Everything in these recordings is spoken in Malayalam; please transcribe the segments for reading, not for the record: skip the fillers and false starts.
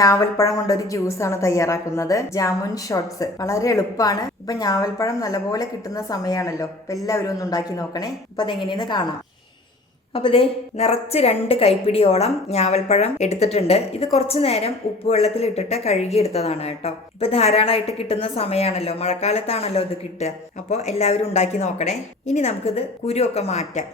ഞാവൽപ്പഴം കൊണ്ടൊരു ജ്യൂസാണ് തയ്യാറാക്കുന്നത്. ജാമുൻ ഷോട്ട്സ്. വളരെ എളുപ്പമാണ്. ഇപ്പൊ ഞാവൽപ്പഴം നല്ലപോലെ കിട്ടുന്ന സമയമാണല്ലോ. അപ്പൊ എല്ലാവരും ഒന്ന് ഉണ്ടാക്കി നോക്കണേ. അപ്പൊ അതെങ്ങനെയെന്ന് കാണാം. അപ്പോൾ ഇതേ നിറച്ച് 2 കൈപ്പിടിയോളം ഞാവൽപ്പഴം എടുത്തിട്ടുണ്ട്. ഇത് കുറച്ച് നേരം ഉപ്പുവെള്ളത്തിൽ ഇട്ടിട്ട് കഴുകിയെടുത്തതാണ് കേട്ടോ. ഇപ്പൊ ധാരാളമായിട്ട് കിട്ടുന്ന സമയമാണല്ലോ, മഴക്കാലത്താണല്ലോ ഇത് കിട്ടുക. അപ്പോൾ എല്ലാവരും ഉണ്ടാക്കി നോക്കണേ. ഇനി നമുക്കിത് കുരുവൊക്കെ മാറ്റാം.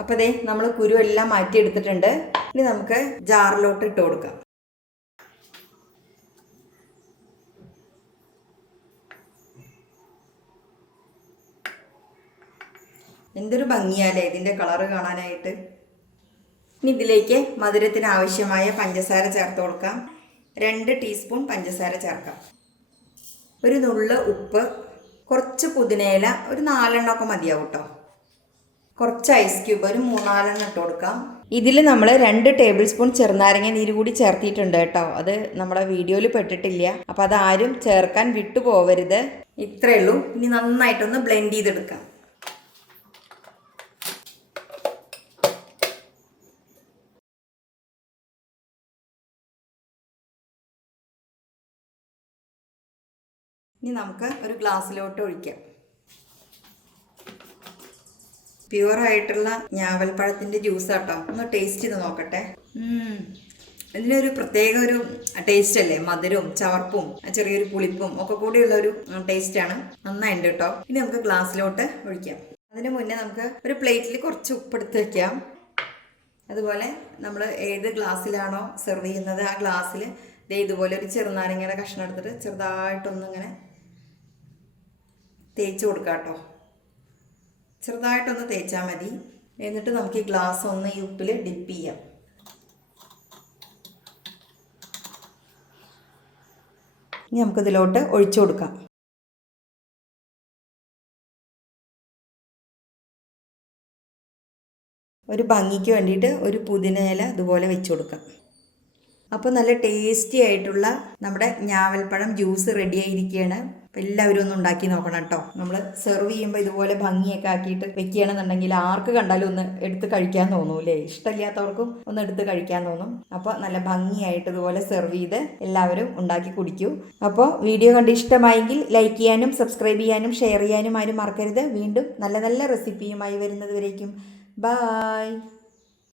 അപ്പോൾ ദേ നമ്മൾ കുരു എല്ലാം മാറ്റിയെടുത്തിട്ടുണ്ട്. ഇനി നമുക്ക് ജാറിലോട്ട് ഇട്ട് കൊടുക്കാം. എന്തൊരു ഭംഗിയാലേ ഇതിൻ്റെ കളറ് കാണാനായിട്ട്. ഇനി ഇതിലേക്ക് മധുരത്തിന് ആവശ്യമായ പഞ്ചസാര ചേർത്ത് കൊടുക്കാം. 2 ടീസ്പൂൺ പഞ്ചസാര ചേർക്കാം. ഒരു നുള്ള് ഉപ്പ്, കുറച്ച് പുതിനയില, ഒരു 4 എണ്ണമൊക്കെ മതിയാവും കേട്ടോ. കുറച്ച് ഐസ് ക്യൂബ്, ഒരു 3-4 എണ്ണം ഇട്ട് കൊടുക്കാം. ഇതിൽ നമ്മൾ 2 ടേബിൾ സ്പൂൺ ചെറുനാരങ്ങ നീര് കൂടി ചേർത്തിട്ടുണ്ട് കേട്ടോ. അത് നമ്മുടെ വീഡിയോയിൽ പെട്ടിട്ടില്ല. അപ്പം അതാരും ചേർക്കാൻ വിട്ടു പോവരുത്. ഇത്രയേ ഉള്ളൂ. ഇനി നന്നായിട്ടൊന്ന് ബ്ലെൻഡ് ചെയ്തെടുക്കാം. ഇനി നമുക്ക് ഒരു ഗ്ലാസ്സിലോട്ട് ഒഴിക്കാം. പ്യുവറായിട്ടുള്ള ഞാവൽപ്പഴത്തിൻ്റെ ജ്യൂസാട്ടോ. ഒന്ന് ടേസ്റ്റ് ചെയ്ത് നോക്കട്ടെ. ഇതിനൊരു പ്രത്യേക ഒരു ടേസ്റ്റ് അല്ലേ, മധുരവും ചവർപ്പും ചെറിയൊരു പുളിപ്പും ഒക്കെ കൂടിയുള്ളൊരു ടേസ്റ്റാണ്. നന്നായിട്ടുണ്ട് കേട്ടോ. ഇനി നമുക്ക് ഗ്ലാസ്സിലോട്ട് ഒഴിക്കാം. അതിന് മുന്നേ നമുക്ക് ഒരു പ്ലേറ്റിൽ കുറച്ച് ഉപ്പെടുത്ത് വയ്ക്കാം. അതുപോലെ നമ്മൾ ഏത് ഗ്ലാസ്സിലാണോ സെർവ് ചെയ്യുന്നത് ആ ഗ്ലാസ്സിൽ ഇതുപോലെ ഒരു ചെറുനാരങ്ങയുടെ കഷ്ണം എടുത്തിട്ട് ചെറുതായിട്ടൊന്നിങ്ങനെ തേച്ച് കൊടുക്കാം കേട്ടോ. ചെറുതായിട്ടൊന്ന് തേച്ചാൽ മതി. എന്നിട്ട് നമുക്ക് ഈ ഗ്ലാസ് ഒന്ന് ഈ ഉപ്പിൽ ഡിപ്പ് ചെയ്യാം. ഇനി നമുക്കിതിലോട്ട് ഒഴിച്ചു കൊടുക്കാം. ഒരു ഭംഗിക്ക് വേണ്ടിയിട്ട് ഒരു പുതിനയില ഇതുപോലെ വെച്ച് കൊടുക്കാം. അപ്പോൾ നല്ല ടേസ്റ്റി ആയിട്ടുള്ള നമ്മുടെ ഞാവൽപ്പഴം ജ്യൂസ് റെഡി ആയിരിക്കുകയാണ്. അപ്പോൾ എല്ലാവരും ഒന്ന് ഉണ്ടാക്കി നോക്കണം കേട്ടോ. നമ്മൾ സെർവ് ചെയ്യുമ്പോൾ ഇതുപോലെ ഭംഗിയൊക്കെ ആക്കിയിട്ട് വെക്കുകയാണെന്നുണ്ടെങ്കിൽ ആർക്ക് കണ്ടാലും ഒന്ന് എടുത്ത് കഴിക്കാൻ തോന്നൂലേ. ഇഷ്ടമില്ലാത്തവർക്കും ഒന്ന് എടുത്ത് കഴിക്കാൻ തോന്നും. അപ്പോൾ നല്ല ഭംഗിയായിട്ട് ഇതുപോലെ സെർവ് ചെയ്ത് എല്ലാവരും ഉണ്ടാക്കി കുടിക്കൂ. അപ്പോൾ വീഡിയോ കണ്ട് ഇഷ്ടമായെങ്കിൽ ലൈക്ക് ചെയ്യാനും സബ്സ്ക്രൈബ് ചെയ്യാനും ഷെയർ ചെയ്യാനും ആരും മറക്കരുത്. വീണ്ടും നല്ല നല്ല റെസിപ്പിയുമായി വരുന്നത് വരേക്കും ബായ്.